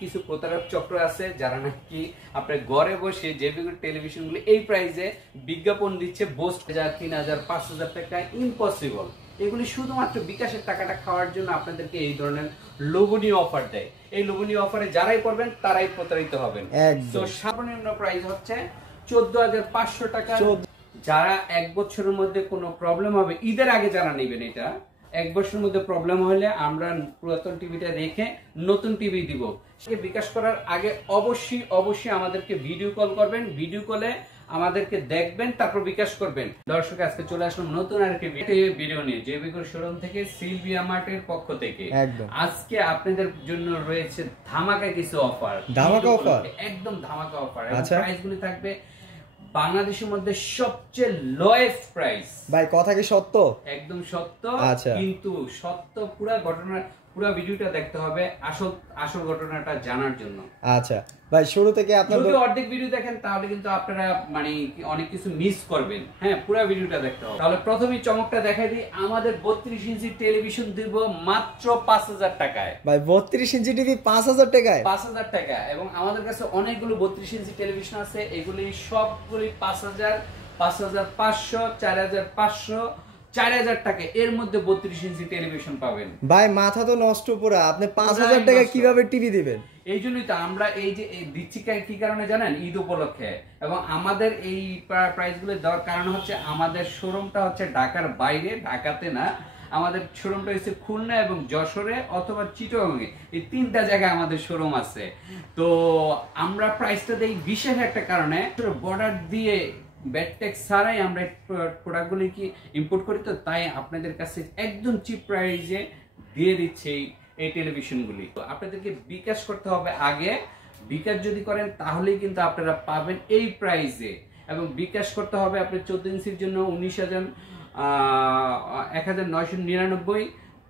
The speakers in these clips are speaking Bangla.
কিছু প্রতারক চক্র আছে যারা নাকি আপনার ঘরে বসে যেগুলো টেলিভিশনগুলো এই প্রাইসে বিজ্ঞাপন দিচ্ছে বোস্ট 3000-5000 টাকা ইম্পসিবল। এগুলি শুধুমাত্র বিকাশের টাকাটা খাওয়ার জন্য আপনাদেরকে এই ধরনের লোভনীয় অফার দেয়। এই লোভনীয় অফারে যারাই করবেন তারাই প্রতারিত হবেন। তো সর্বনিম্ন প্রাইস হচ্ছে 14500 টাকা। যারা এক বছরের মধ্যে কোনো প্রবলেম হবে, ঈদের আগে যারা নেবেন, এটা এক বছরের মধ্যে প্রবলেম হলে আমরা পুরাতন টিভিটা রেখে নতুন টিভি দিব। বিকাশ করার আগে অবশ্যই আমাদেরকে ভিডিও কল করবেন। ভিডিও কলে আমাদেরকে দেখবেন, তারপর বিকাশ করবেন। দর্শক, আজকে চলে আসলাম নতুন আরেকটি ভিডিও নিয়ে জেবিকো শোরুম থেকে, সিলভিয়া মার্টের পক্ষ থেকে। আজকে আপনাদের জন্য রয়েছে ধামাকা কিছু অফার। একদম ধামাকা অফার। প্রাইসগুলি থাকবে বাংলাদেশের মধ্যে সবচেয়ে লোয়েস্ট প্রাইস। ভাই কথা কি সত্য? একদম সত্য। কিন্তু সত্য পুরো ভিডিওটা দেখতে হবে আসল ঘটনাটা জানার জন্য। আচ্ছা ভাই, শুরু থেকে আপনারা যদি অর্ধেক ভিডিও দেখেন তাহলে কিন্তু আপনারা মানে অনেক কিছু মিস করবেন। হ্যাঁ, পুরো ভিডিওটা দেখতে হবে। তাহলে প্রথমেই চমকটা দেখাই দিই, আমাদের 32 ইঞ্চি টেলিভিশন দিব মাত্র 5000 টাকায়। ভাই 32 ইঞ্চি টিভি 5000 টাকায়? 5000 টাকা। এবং আমাদের কাছে অনেকগুলো 32 ইঞ্চি টেলিভিশন আছে, এগুলি সবগুলি 5000, 5500, 4500, 4000 টাকা এর মধ্যে 32 ইঞ্চি টেলিভিশন পাবেন। ভাই মাথা তো নষ্ট পুরো। আপনি 5000 টাকা কিভাবে টিভি দিবেন? এই জন্যই তো আমরা এই যে দিচ্ছি। কি কারণে জানেন? ঈদ উপলক্ষে। এবং আমাদের এই প্রাইসগুলো দেওয়ার কারণ হচ্ছে আমাদের শোরুমটা হচ্ছে ঢাকার বাইরে, ঢাকাতে না। আমাদের শোরুমটা হচ্ছে খুলনা এবং যশোরে অথবা চিটাগংয়ে, এই তিনটা জায়গায় আমাদের শোরুম আছে। তো আমরা প্রাইসটা দেই বিশেষ একটা কারণে, বর্ডার দিয়ে ব্যাড ট্যাক্স ছাড়াই আমরা প্রোডাক্টগুলি কি ইম্পোর্ট করি, তো তাই আপনাদের কাছে একদম চিপ প্রাইসে দিয়ে দিচ্ছে এই টেলিভিশনগুলি। তো আপনাদেরকে বিকাশ করতে হবে আগে। বিকাশ যদি করেন তাহলেই কিন্তু আপনারা পাবেন এই প্রাইসে। এবং বিকাশ করতে হবে আপনার 14 ইঞ্চির জন্য 19,999,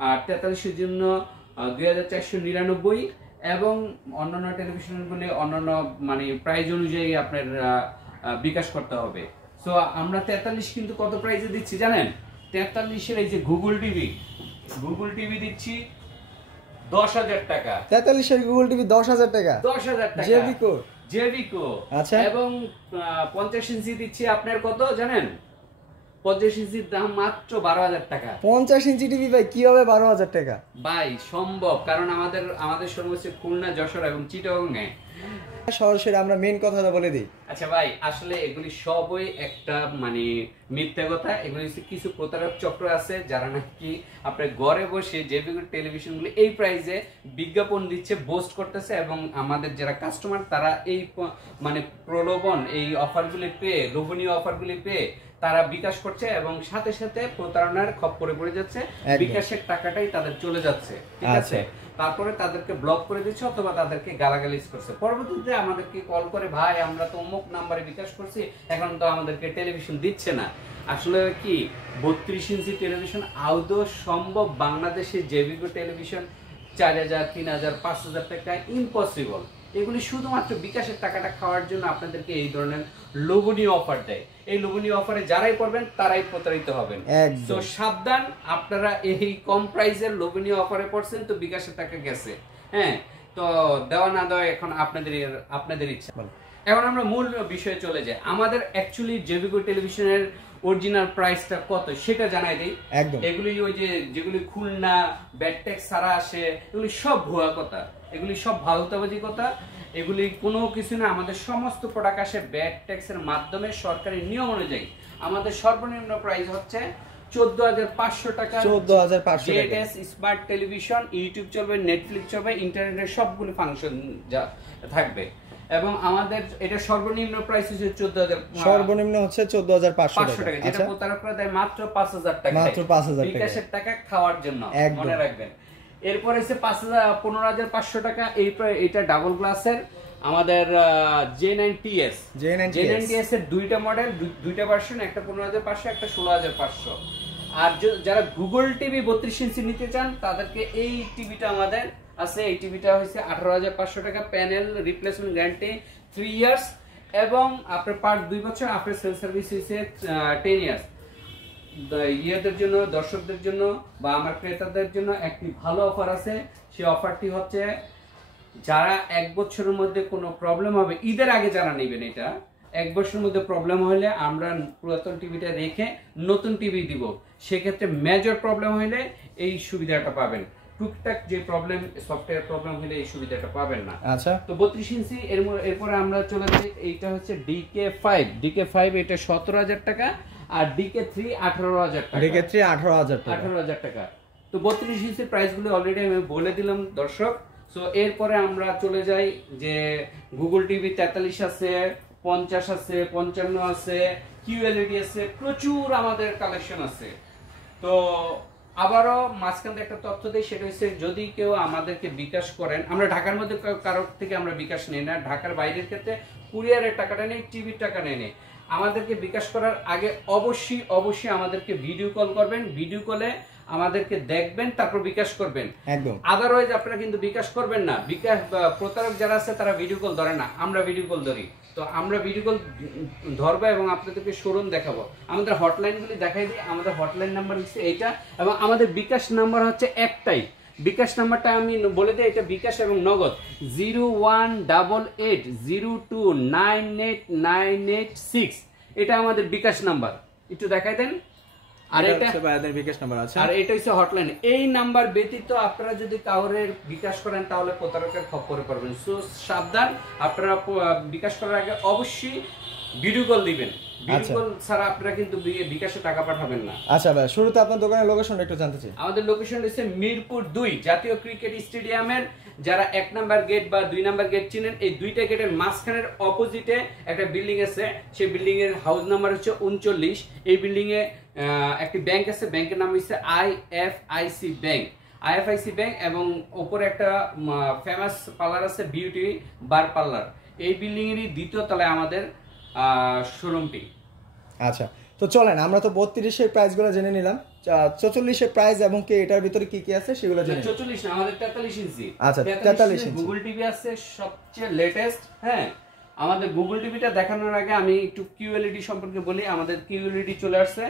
আর 43-এর জন্য 2499, এবং অন্যান্য টেলিভিশনগুলি অন্যান্য মানে প্রাইস অনুযায়ী আপনার বিকাশ করতে হবে। সো আমরা 43 কিন্তু কত প্রাইসে দিচ্ছি জানেন? 43-এর এই যে গুগল টিভি দিচ্ছি 10000 টাকা। 43-এর গুগল টিভি 10000 টাকা? 10000 টাকা জেবিকো। আচ্ছা। এবং 50 ইঞ্চি দিচ্ছি আপনার কত জানেন? 50 ইঞ্চির দাম মাত্র 12000 টাকা। 50 ইঞ্চি টিভি ভাই কিভাবে 12000 টাকা? ভাই সম্ভব, কারণ আমাদের শোরুম হচ্ছে খুলনা, যশোর এবং চিটাগংয়ে। সরাসরি আমরা মেইন কথাটা বলে দিই। আচ্ছা ভাই, আসলে এগুলি সবই একটা মানে মিথ্যা কথা। এগুলি কিছু প্রতারক চক্র আছে যারা নাকি আপনার ঘরে বসে যেগুলো টেলিভিশনগুলো এই প্রাইসে বিজ্ঞাপন দিচ্ছে, বোস্ট করতেছে, এবং আমাদের যারা কাস্টমার তারা এই মানে প্রলোভন, এই অফারগুলি পেয়ে, লোভনীয় অফারগুলি পেয়ে তারা বিকাশ করছে এবং সাথে সাথে প্রতারণার খপ্পরে পড়ে যাচ্ছে। বিকাশের টাকাটাই তাদের চলে যাচ্ছে, ঠিক আছে? তারপরে তাদেরকে ব্লক করে দিচ্ছে অথবা তাদেরকে গালাগালিজ করছে। পরবর্তীতে আমাদেরকে কল করে, ভাই আমরা তো অমুক নাম্বারে বিকাশ করছি, এখন তো আমাদেরকে টেলিভিশন দিচ্ছে না। আসলে কি 32 ইঞ্চি টেলিভিশন আদৌ সম্ভব বাংলাদেশে? জেবিকো টেলিভিশন 4000, 3000, 5000 টাকা ইম্পসিবল। এগুলি শুধুমাত্র বিকাশের টাকাটা খাওয়ার জন্য আপনাদেরকে এই ধরনের লোভনীয় অফার দেয়। এই লোভনীয় অফারে যারাই করবেন তারাই প্রতারিত হবেন। তো সাবধান, আপনারা এই কম প্রাইসের লোভনীয় অফারে পড়ছেন, তো বিকাশের টাকা গেছে। হ্যাঁ, তো দেওয়া না দেওয়া এখন আপনাদের ইচ্ছা। এখন আমরা মূল বিষয়ে চলে যাই। আমাদের অ্যাকচুয়ালি জেবিকো টেলিভিশনের অরিজিনাল প্রাইসটা কত সেটা জানাই দেই। এগুলি ওই যে যেগুলি খুলনা ব্যাড ট্যাক্স ছাড়া আসে, এগুলি সব ভুয়া কথা, এগুলি সব ভাউতাবাজি কথা। এগুলি কোনো কিছু না। আমাদের সমস্ত প্রোডাক্ট আসে ব্যাড ট্যাক্সের মাধ্যমে, সরকারি নিয়ম অনুযায়ী। আমাদের সর্বনিম্ন প্রাইস হচ্ছে 14500 টাকা। 14500 টাকা স্মার্ট টেলিভিশন, ইউটিউব চলবে, নেটফ্লিক্স চলবে, ইন্টারনেটের সবগুলো ফাংশন যা থাকবে। এবং আমাদের এটা সর্বনিম্ন প্রাইস হচ্ছে 14000, সর্বনিম্ন হচ্ছে 14500 টাকা। যেটা প্রতারকরা দেয় মাত্র 5000 টাকা, মাত্র 5000 টাকা বিকাশের টাকা খাওয়ার জন্য, মনে রাখবেন। এরপর হচ্ছে 15500 টাকা। এইটা ডাবল গ্লাসের আমাদের J9TS এর দুইটা মডেল, দুইটা ভার্সন, একটা 15500, একটা 16500। আর যারা গুগল টিভি 32 ইঞ্চি নিতে চান তাদেরকে এই টিভিটা আমাদের আছে। এই টিভিটা হচ্ছে 18500 টাকা। প্যানেল রিপ্লেসমেন্ট গ্যারান্টি 3 ইয়ার্স, এবং আপনার পার্ট 2 বছর, আপনার সেল সার্ভিস হচ্ছে 10 ইয়ার্স। ইয়েদের জন্য, দর্শকদের জন্য বা আমার ক্রেতাদের জন্য একটি ভালো অফার আছে। সেই অফারটি হচ্ছে যারা 1 বছরের মধ্যে কোনো প্রবলেম হবে, ঈদের আগে যারা নেবেন, এটা 1 বছরের মধ্যে প্রবলেম হলে আমরা পুরাতন টিভিটা রেখে নতুন টিভি দিব। সেক্ষেত্রে মেজর প্রবলেম হলে এই সুবিধাটা পাবেন। টুকটাক যে প্রবলেম, সফটওয়্যার প্রবলেম হলে এই সুবিধাটা পাবেন না। আচ্ছা, তো 32 ইঞ্চি এরপরে আমরা চলে যাই, এইটা হচ্ছে DK5 এটা 17,000 টাকা, আর DK3 18,000 টাকা। DK3 18,000 টাকা। তো 32 ইঞ্চির প্রাইসগুলো অলরেডি আমি বলে দিলাম দর্শক। সো এরপরে আমরা চলে যাই যে গুগল টিভি 43 আছে, 50 আছে, 55 আছে, QLED আছে, প্রচুর আমাদের কালেকশন আছে। তো আবারও মাঝখান থেকে একটা তথ্য দেই, সেটা হচ্ছে যদি কেউ আমাদেরকে বিকাশ করেন, আমরা ঢাকার মধ্যে কারোর থেকে আমরা বিকাশ নেই না, ঢাকার বাইরের ক্ষেত্রে কুরিয়ারের টাকাটা নেই, টিভির টাকা নেই। আমাদেরকে বিকাশ করার আগে অবশ্যই আমাদেরকে ভিডিও কল করবেন, ভিডিও কলে আমাদেরকে দেখবেন, তারপর বিকাশ করবেন। একদম। আদারওয়াইজ আপনারা কিন্তু বিকাশ করবেন না। বিকাশ প্রতারক যারা আছে তারা ভিডিও কল ধরে না, আমরা ভিডিও কল ধরি। তো আমরা ভিডিও কল ধরবো এবং আপনাদেরকে শোরুম দেখাবো। আমাদের হটলাইনগুলি দেখাই দিই। আমাদের হটলাইন নাম্বার হচ্ছে এইটা, এবং আমাদের বিকাশ নাম্বার হচ্ছে একটাই। বিকাশ নাম্বারটা আমি বলে দিই, এটা বিকাশ এবং নগদ 0188029896। এটা আমাদের বিকাশ নাম্বার, একটু দেখাই দেন। আর এটা ভাইয়াদের বিকাশ নাম্বার আছে, আর এটা হচ্ছে হটলাইন। এই নাম্বার ব্যতীত আপনারা যদি কাউরে বিকাশ করেন তাহলে প্রতারকের খপ্পরে পড়বেন। সো সাবধান, আপনারা বিকাশ করার আগে অবশ্যই ভিডিও কল দিবেন। ভিডিও কল ছাড়া আপনারা কিন্তু বিকাশে টাকা পাঠাবেন না। আচ্ছা ভাই, শুরুতে আপনার দোকানের লোকেশনটা একটু জানতে চাই। আমাদের লোকেশন হচ্ছে মিরপুর 2 জাতীয় ক্রিকেট স্টেডিয়ামের যারা 1 নাম্বার গেট বা 2 নাম্বার গেট চিনেন, এই দুইটা গেটের মাঝখানের অপোজিটে একটা বিল্ডিং আছে। সেই বিল্ডিং এর হাউস নাম্বার হচ্ছে 39। এই বিল্ডিং এ একটি ব্যাংক আছে, ব্যাংকের নাম হচ্ছে IFIC ব্যাংক, এবং উপরে একটা ফেমাস পার্লার আছে, বিউটি বার পার্লার। এই বিল্ডিং এরই দ্বিতীয় তলায় আমাদের শোরুমটি। আচ্ছা, তো চলেন আমরা তো 32 এর প্রাইসগুলো জেনে নিলাম, 44 এর প্রাইস এবং কি এটার ভিতরে কি কি আছে সেগুলো জেনে। 44 না, আমাদের 43 ইঞ্চি। আচ্ছা, 43 ইঞ্চি গুগল টিভি আছে সবচেয়ে লেটেস্ট। হ্যাঁ, আমাদের গুগল টিভিটা দেখানোর আগে আমি একটু QLED সম্পর্কে বলি। আমাদের QLED চলে আসছে,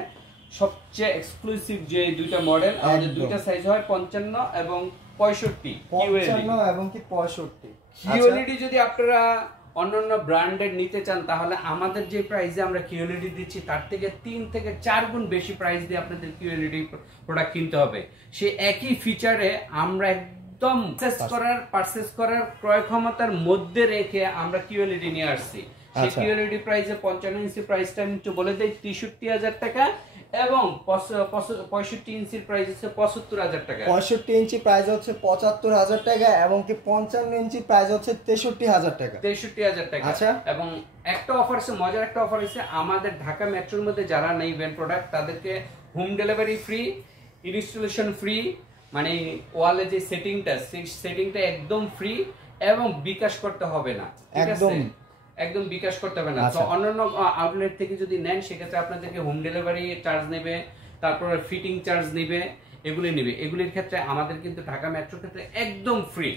সবচেয়ে এক্সক্লুসিভ যে দুইটা মডেল। আমাদের দুইটা সাইজ হয় 55 এবং 65 55 এবং কি 65। QLED যদি আপনারা অন্যান্য ব্র্যান্ডের নিতে চান তাহলে আমাদের যে প্রাইসে আমরা QLED দিচ্ছি তার থেকে 3 থেকে 4 গুণ বেশি প্রাইস দিয়ে আপনাদের QLED প্রোডাক্ট কিনতে হবে। সেই একই ফিচারে আমরা একদম পারচেজ করার ক্রয় ক্ষমতার মধ্যে রেখে আমরা QLED নিয়ে আসছি। সেই QLED প্রাইসে 55 ইঞ্চি প্রাইসটা আমি একটু বলে দেই 63,000 টাকা, এবং 65 ইঞ্চির প্রাইস হচ্ছে 75,000 টাকা। 65 ইঞ্চি প্রাইস হচ্ছে 75,000 টাকা, এবং কি 55 ইঞ্চি প্রাইস হচ্ছে 63,000 টাকা। 63,000 টাকা। আচ্ছা, এবং একটা অফার আছে, মজার একটা অফার আছে। আমাদের ঢাকা মেট্রোর মধ্যে যারা নেবেন প্রোডাক্ট তাদেরকে home delivery free, installation free, মানে ওয়ালে যে সেটিংটা একদম ফ্রি, এবং বিকাশ করতে হবে না। ঠিক আছে, একদম বিকাশ করতে হবে না। তো অন্যান্য আউটলেট থেকে যদি নেন সেক্ষেত্রে আপনাদেরকে হোম ডেলিভারি চার্জ নেবে, তারপরে ফিটিং চার্জ নেবে, এগুলির ক্ষেত্রে আমাদের কিন্তু ঢাকা মেট্রোর ক্ষেত্রে একদম ফ্রি।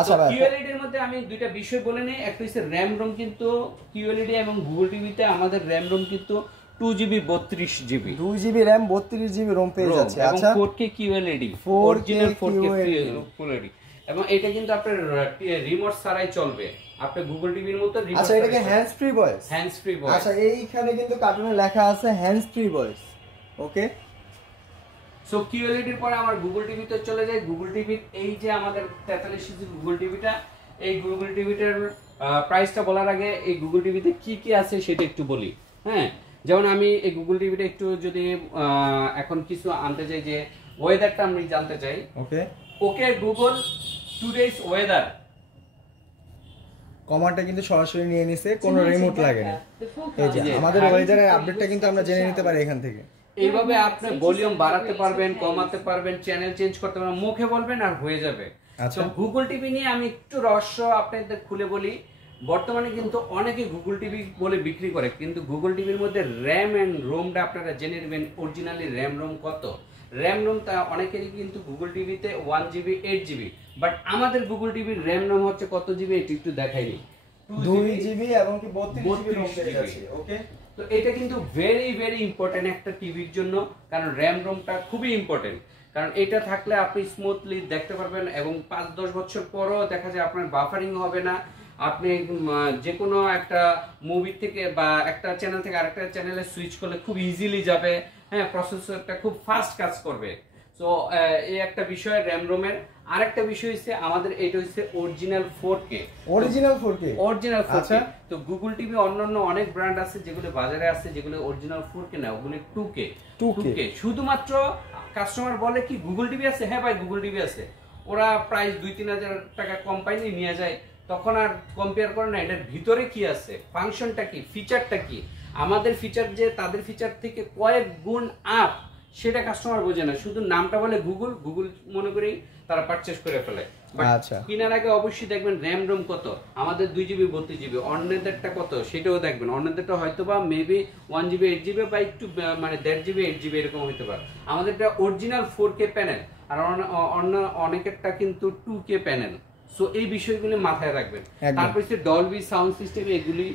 আচ্ছা ভাই, QLED এর মধ্যে আমি দুইটা বিষয় বলে নেই। একটা হচ্ছে র‍্যাম রোম, কিন্তু QLED এবং গুগল টিভিতে আমাদের র‍্যাম রোম কিন্তু 2GB 32GB, 2GB RAM 32GB Rome পেয়ে যাচ্ছে। আচ্ছা, 4K QLED, original 4K QLED, এবং এটা কিন্তু আপনার রিমোট ছাড়াই চলবে। আপনি গুগল টিভির মতো রিমোট। আচ্ছা, এটা কি hands free voice? Hands free voice. আচ্ছা, এইখানে কিন্তু কার্টুনে লেখা আছে হ্যান্ডস ফ্রি ভয়েস। ওকে, সো QLED এর পরে আমার গুগল টিভিতে চলে যায়। গুগল টিভির এই যে আমাদের 43 ইঞ্চি গুগল টিভিটা, এই গুগল টিভিটার প্রাইসটা বলার আগে এই গুগল টিভিতে কি কি আছে সেটা একটু বলি। হ্যাঁ, যেমন আমি এই গুগল টিভিটা একটু যদি এখন কিছু আনতে চাই, যে ওয়েদারটা আমি জানতে চাই। ওকে গুগল টুডেস ওয়েদার কমান্ডটা কিন্তু সরাসরি নিয়ে নিছে, কোনো রিমোট লাগে না। এই যে আমাদের ওয়েদারের আপডেটটা কিন্তু আমরা জেনে নিতে পারি এখান থেকে। এইভাবে আপনি ভলিউম বাড়াতে পারবেন, কমাতে পারবেন, চ্যানেল চেঞ্জ করতে পারবেন, মুখে বলবেন আর হয়ে যাবে। আচ্ছা, গুগল টিভি নিয়ে আমি একটু রহস্য আপনাদের খুলে বলি। বর্তমানে কিন্তু অনেকে গুগল টিভি বলে বিক্রি করে, কিন্তু গুগল টিভির মধ্যে র্যাম এন্ড রোমটা আপনারা জেনে নেবেন অরিজিনালি র্যাম রোম কত। র্যাম রোম তা অনেকেরই কিন্তু গুগল টিভিতে 1GB 8GB, বাট আমাদের গুগল টিভির র্যাম রোম হচ্ছে কত জিবি এটি একটু দেখাইনি, 2GB এবং কি 32GB রোম পেয়ে যাচ্ছে। ওকে, তো এটা কিন্তু ভেরি ভেরি ইম্পর্টেন্ট একটা টিভির জন্য, কারণ র্যাম রোমটা খুবই ইম্পর্টেন্ট। কারণ এটা থাকলে আপনি স্মুথলি দেখতে পারবেন এবং 5-10 বছর পরও দেখা যায় আপনার বাফারিং হবে না। আপনি যে কোনো একটা মুভি থেকে বা একটা চ্যানেল থেকে আরেকটা চ্যানেলে সুইচ করলে খুব ইজিলি যাবে। হ্যাঁ, প্রসেসরটা খুব ফাস্ট কাজ করবে। সো এই একটা বিষয় র্যাম রোমের। আরেকটা বিষয় হচ্ছে আমাদের এটা হচ্ছে original 4K। Original 4K, original 4K। আচ্ছা। তো গুগল টিভি অন্যান্য অনেক ব্র্যান্ড আছে যেগুলো বাজারে আছে, যেগুলো অরিজিনাল 4K না, ওগুলো 2K। শুধুমাত্র কাস্টমার বলে কি গুগল টিভি আছে, হ্যাঁ ভাই গুগল টিভি আছে, ওরা প্রাইস 2-3 হাজার টাকা কম পাইলে নিয়ে যায়, তখন আর কম্পেয়ার করে না এটার ভিতরে কি আছে, ফাংশনটা কি, ফিচারটা কি। আমাদের ফিচার যে তাদের ফিচার থেকে কয়েক গুণ আপ, সেটা কাস্টমার বোঝে না, শুধু নামটা বলে গুগল গুগল মনে করেই তারা পারচেজ করে ফেলে। আচ্ছা, কেনার আগে অবশ্যই দেখবেন র্যাম রোম কত, আমাদের 2GB 32GB, অন্যদেরটা কত সেটাও দেখবেন। অন্যদেরটা হয়তো বা মেবি 1GB 8GB বা একটু মানে 1.5GB 8GB এরকম হতে পারে। আমাদেরটা অরিজিনাল 4K প্যানেল, আর অন্য অনেকেরটা কিন্তু 2K প্যানেল। সো এই বিষয়গুলি মাথায় রাখবেন। তারপর হচ্ছে ডলবি সাউন্ড সিস্টেম, এগুলি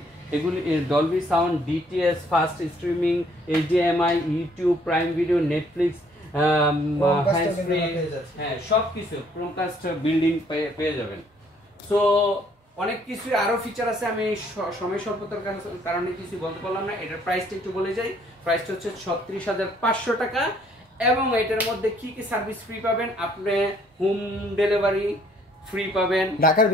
Dolby sound, DTS, fast streaming, HDMI, YouTube, prime video, Netflix, হ্যাঁ সবকিছু ক্রোমকাস্ট বিল্ডিং পেয়ে যাবেন। সো অনেক কিছু আরো ফিচার আছে, আমি সময় স্বল্পতার কারণে কিছু বলতে পারলাম না। এটার প্রাইসটা একটু বলে যাই। প্রাইসটা হচ্ছে 36,500 টাকা এবং এটার মধ্যে কি কি সার্ভিস ফ্রি পাবেন, আপনি হোম ডেলিভারি ফ্রি পাবেন ঢাকার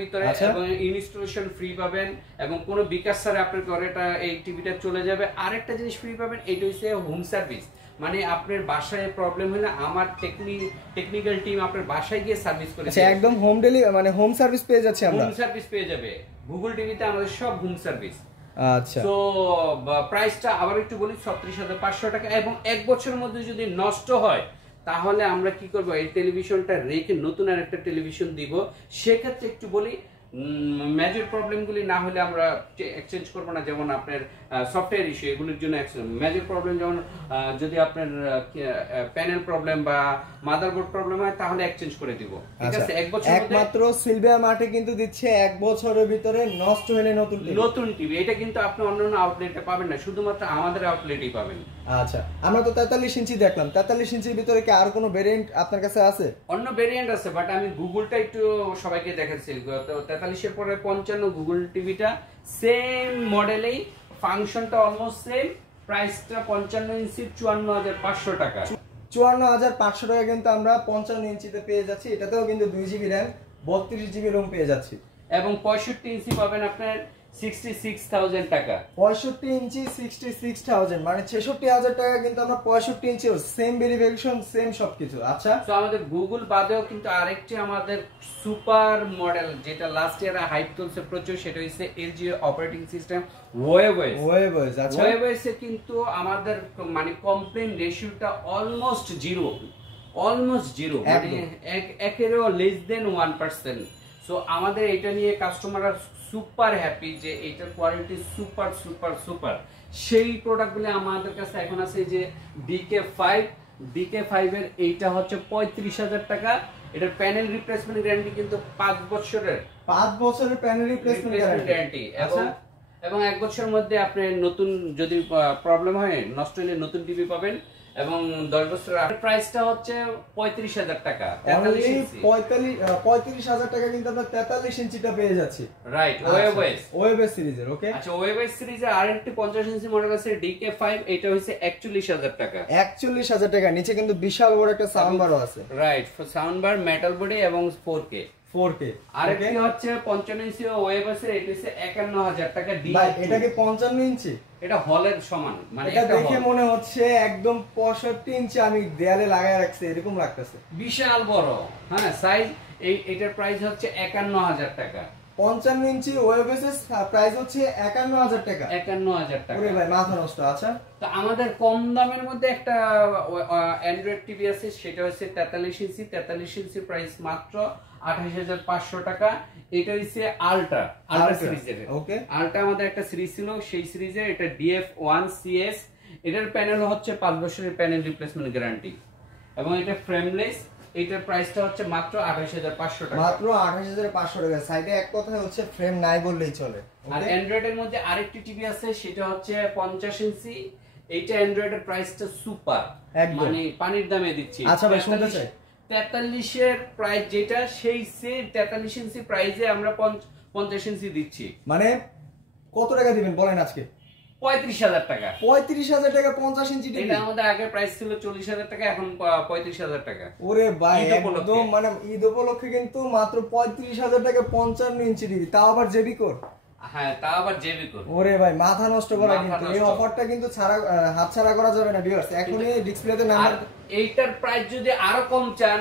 ভিতরে এবং ইনস্টলেশন ফ্রি পাবেন এবং কোনো বিকাশ ছাড়া আপনার ঘরে এই টিভিটা চলে যাবে। আরেকটা জিনিস ফ্রি পাবেন, এটা হচ্ছে হোম সার্ভিস, মানে আপনার বাসায় প্রবলেম হলে আমার টেকনিক্যাল টিম আপনার বাসায় গিয়ে সার্ভিস করে। আচ্ছা, একদম হোম ডেলিভারি মানে হোম সার্ভিস পেয়ে যাচ্ছে আমরা। হোম সার্ভিস পেয়ে যাবে গুগল টিভিতে, আমাদের সব হোম সার্ভিস। আচ্ছা, তো প্রাইসটা আবার একটু বলি, 36,500 টাকা এবং 1 বছরের মধ্যে যদি নষ্ট হয় তাহলে আমরা কি করব, এই টেলিভিশনটা রেখে নতুন আর একটা টেলিভিশন দিব। সেক্ষেত্রে একটু বলি, মেজর প্রবলেমগুলি না হলে আমরা এক্সচেঞ্জ করব না, যেমন আপনার সফটওয়্যার ইস্যু, এগুলোর জন্য মেজর প্রবলেম, যেমন যদি আপনার প্যানেল প্রবলেম বা মাদারবোর্ড প্রবলেম হয় তাহলে এক্সচেঞ্জ করে দিব। ঠিক আছে, 1 বছর একমাত্র সিলভিয়া মার্টে কিন্তু দিচ্ছে 1 বছরের ভিতরে নষ্ট হলে নতুন টিভি। এটা কিন্তু আপনি অন্যান্য আউটলেটে পাবেন না, শুধুমাত্র আমাদের আউটলেটেই পাবেন। আচ্ছা, আমরা তো 43 ইঞ্চি দেখলাম, 43 ইঞ্চির ভিতরে কি আর কোনো ভেরিয়েন্ট আপনার কাছে আছে? অন্য ভেরিয়েন্ট আছে, বাট আমি গুগলটা একটু সবাইকে দেখাচ্ছি। 43 এর পরে 55 গুগল টিভিটা সেম মডেলেই, ফাংশনটা অলমোস্ট সেম, প্রাইসটা 55 ইঞ্চি 54,500 টাকা। 54,500 টাকা কিন্তু আমরা 55 ইঞ্চিতে পেয়ে যাচ্ছি। এটাতেও কিন্তু 2GB র্যাম, 32GB রোম পেয়ে যাচ্ছি এবং 65 ইঞ্চি পাবেন আপনার 66,000 টাকা। 65 ইঞ্চি 66,000 মানে 66,000 টাকা কিন্তু আমরা 65 ইঞ্চি সেম ভেরিফিকেশন সেম সবকিছু। আচ্ছা, তো আমাদের গুগল বাদেও কিন্তু আরেকটি আমাদের সুপার মডেল যেটা লাস্ট ইয়ারে হাইপ চলছে প্রচুর, সেটা হচ্ছে এলজি অপারেটিং সিস্টেম ওয়েবওয়েস। আচ্ছা, ওয়েবওয়েসে কিন্তু আমাদের মানে কমপ্লেইন রেশিওটা অলমোস্ট জিরো, মানে একেরও লেস দেন 1%। সো আমাদের এটা নিয়ে কাস্টমাররা সুপার হ্যাপি যে এইটার কোয়ালিটি সুপার। সেই প্রোডাক্টগুলো আমাদের কাছে এখন আছে, যে DK5 এর এইটা হচ্ছে 35,000 টাকা। এটার প্যানেল রিপ্লেসমেন্ট গ্যারান্টি কিন্তু 5 বছরের প্যানেল রিপ্লেসমেন্ট গ্যারান্টি এবং 1 বছরের মধ্যে আপনি নতুন যদি প্রবলেম হয়, নষ্ট হলে নতুন টিভি পাবেন এবং 10 বছরের প্রাইসটা হচ্ছে 35,000 টাকা। 35,000 টাকা কিন্তু আমরা 43 ইঞ্চিটা পেয়ে যাচ্ছি। রাইট, ওয়েবওয়েস সিরিজের। ওকে, আচ্ছা, ওয়েবওয়েস সিরিজের আরেকটি 50 ইঞ্চি মডেল আছে DK5, এটা হচ্ছে 41,000 টাকা। 41,000 টাকা। নিচে কিন্তু বিশাল বড় একটা সাউন্ড বারও আছে। Right, sound bar, metal body এবং 4K। আরেকটি হচ্ছে 55 ইঞ্চি ওয়েবওয়েস এর, এটা হচ্ছে 51,000 টাকা। ভাই এটা কি 55 ইঞ্চি? এটা হলের সমান, মানে এটা দেখে মনে হচ্ছে একদম 65 ইঞ্চি আমি দেয়ালে লাগায় রাখছি এরকম লাগতেছে, বিশাল বড়। হ্যাঁ, সাইজ এটার প্রাইস হচ্ছে 51,000 টাকা। 55 ইঞ্চি ওয়েবওয়েস এর প্রাইস হচ্ছে 51,000 টাকা। 51,000 টাকা। ওরে ভাই মাথা নষ্ট। আচ্ছা, তো আমাদের কম দামের মধ্যে একটা অ্যান্ড্রয়েড টিভি আছে, সেটা হচ্ছে 43 ইঞ্চি। 43 ইঞ্চি প্রাইস মাত্র 28,500 টাকা। এটা হচ্ছে আলট্রা সিরিজের। ওকে, আলট্রা আমাদের একটা সিরিজ ছিল, সেই সিরিজের এটা DF1CS। এটার প্যানেল হচ্ছে 5 বছরের প্যানেল রিপ্লেসমেন্ট গ্যারান্টি এবং এটা ফ্রেমলেস। এটার প্রাইসটা হচ্ছে মাত্র 28,500 টাকা। মাত্র 28,500 টাকা। সাইডে এক কথায় হচ্ছে ফ্রেম নাই বললেই চলে। আর অ্যান্ড্রয়েড এর মধ্যে আরেকটি টিভি আছে, সেটা হচ্ছে 50 ইঞ্চি এইটা অ্যান্ড্রয়েডের প্রাইসটা সুপার, মানে পানির দামে দিচ্ছি। আচ্ছা ভাই শুনতে চাই। 43 এর প্রাইস যেটা, সেই সেম 43 ইঞ্চি প্রাইসে আমরা 50 ইঞ্চি দিচ্ছি। মানে কত টাকা দিবেন বলেন আজকে? 35,000 টাকা। 35,000 টাকা 50 ইঞ্চি টিভি। এটা আমাদের আগের প্রাইস ছিল 40,000 টাকা, এখন 35,000 টাকা। ওরে ভাই একদম মানে ঈদ উপলক্ষে কিন্তু মাত্র 35,000 টাকা 55 ইঞ্চি টিভি, তাও আবার জেবি কোর। হ্যাঁ, তাও আবার জেবি কোর। ওরে ভাই মাথা নষ্ট করা, কিন্তু এই অফারটা কিন্তু হাতছাড়া করা যাবে না ভিউয়ার্স। এখনই ডিসপ্লেতে নাম্বার। এইটার প্রাইস যদি আরো কম চান,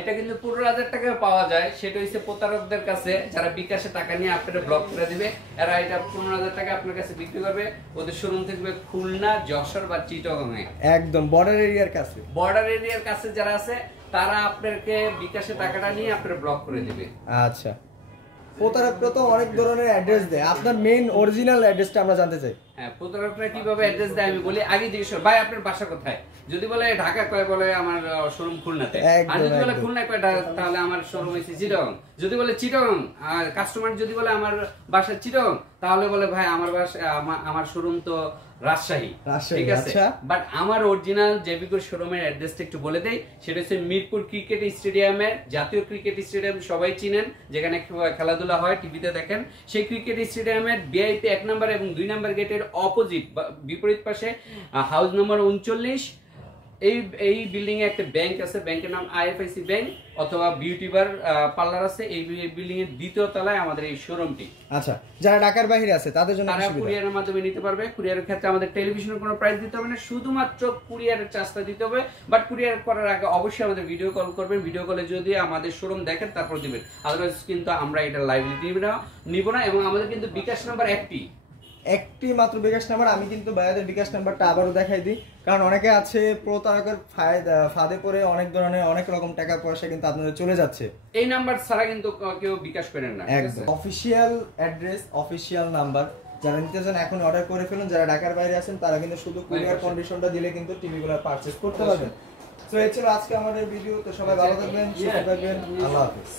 এটা কিন্তু 15,000 টাকায় পাওয়া যায়। সেটা হচ্ছে প্রতারকদের কাছে, যারা বিকাশে টাকা নিয়ে আপনারা ব্লক করে দিবে, এরা এটা 15,000 টাকা আপনার কাছে বিক্রি করবে। ওদের শোরুম থাকবে খুলনা, যশোর বা চিটাগংয়ে, একদম বর্ডার এরিয়ার কাছে। বর্ডার এরিয়ার কাছে যারা আছে তারা আপনাকে বিকাশে টাকাটা নিয়ে আপনারা ব্লক করে দিবে। আচ্ছা, প্রতারকরা তো অনেক ধরনের অ্যাড্রেস দেয়, আপনার মেইন অরিজিনাল অ্যাড্রেসটা আমরা জানতে চাই। হ্যাঁ, প্রতারকরা কিভাবে অ্যাড্রেস দেয় আমি বলি। আগে জিজ্ঞেস ভাই আপনার বাসা কোথায়, যদি বলে ঢাকা কয় বলে আমার শোরুম খুলনাতে, আর যদি বলে খুলনা কয় তাহলে আমার শোরুম হচ্ছে চিটাগং। যদি বলে চিটাগং, আর কাস্টমার যদি বলে আমার বাসা চিটাগং, তাহলে বলে ভাই আমার বাসা আমার শোরুম তো রাজশাহী, ঠিক আছে। বাট আমার অরিজিনাল জেবিকোর শোরুমের অ্যাড্রেসটা একটু বলে দেই। সেটা হচ্ছে মিরপুর ক্রিকেট স্টেডিয়ামের, জাতীয় ক্রিকেট স্টেডিয়াম সবাই চিনেন, যেখানে খেলাধুলা হয়, টিভিতে দেখেন। সেই ক্রিকেট স্টেডিয়ামের ভিআইপি 1 নম্বর এবং 2 নম্বর গেটের অপোজিট বিপরীত পাশে হাউস নম্বর 39। এই বিল্ডিং এ একটা ব্যাংক আছে, ব্যাংকের নাম আইএফআইসি ব্যাংক, অথবা বিউটি পার্লার আছে। এই বিল্ডিং এর 2য় তলায় আমাদের এই শোরুমটি। আচ্ছা, যারা ঢাকার বাইরে আছে তাদের জন্য তারা কুরিয়ারের মাধ্যমে নিতে পারবে। কুরিয়ারের ক্ষেত্রে আমাদের টেলিভিশনের কোনো প্রাইস দিতে হবে না, শুধুমাত্র কুরিয়ারের চার্জটা দিতে হবে। বাট কুরিয়ার করার আগে অবশ্যই আমাদের ভিডিও কল করবেন। ভিডিও কলে যদি আমাদের শোরুম দেখেন তারপর দিবেন, আদারওয়াইজ কিন্তু আমরা এটা লাইভলি নিব না। এবং আমাদের কিন্তু বিকাশ নাম্বার একটি মাত্র বিকাশ নাম্বার। আমি কিন্তু ভাইয়াদের বিকাশ নাম্বারটা আবারও দেখাই দিই, কারণ অনেকে আছে প্রতারকের ফাঁদে পড়ে অনেক ধরনের অনেক রকম টাকা পয়সা কিন্তু আপনাদের চলে যাচ্ছে। এই নাম্বার ছাড়া কিন্তু কেউ বিকাশ করেন না। একদম অফিশিয়াল অ্যাড্রেস, অফিশিয়াল নাম্বার। যারা নিতে চান এখন অর্ডার করে ফেলুন। যারা ঢাকার বাইরে আছেন তারা কিন্তু শুধু কুরিয়ার কন্ডিশনটা দিলে কিন্তু টিভিগুলো পারচেজ করতে পারবেন। তো এই ছিল আজকে আমাদের ভিডিও। তো সবাই ভালো থাকবেন, সুস্থ থাকবেন, আল্লাহ হাফেজ।